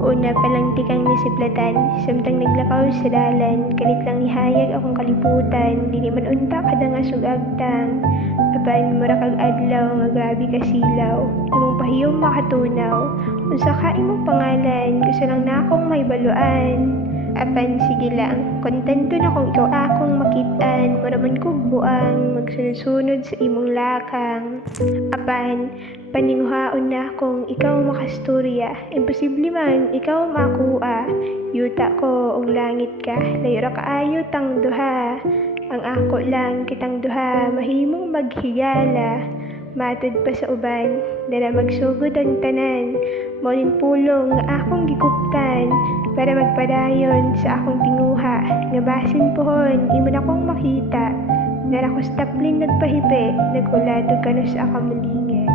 Una palang di kang nasiplatan, samtang naglakaw sa dalan, kalit lang nihayag akong kalibutan, di man unta kada nga sugagtang. Apan mura kag adlaw nga grabe ka silaw, imong pahiyom makatunaw. Unsa ka imong pangalan, gusto lang na akong may baluan. Apan sige lang, kontento na kung ikaw akong makitaan, mura man kog buang, magsunod-sunod sa imong lakang. Apan, paninguhaon na kung ikaw makasturya, imposible man ikaw makuha. Yuta ko og langit ka, layo ra kaayo tang duha. Ang ako lang kitang duha, mahimong maghigala. Matod pa sa uban, dala magsugod ang tanan. Mauning pulong nga akong gikuptan, para magpadayon sa akong tinguha. Nga basin pohon, imo na kong makita. Nara ko sa taplin nagpahipi, nagkulado ka na sa akamalingit.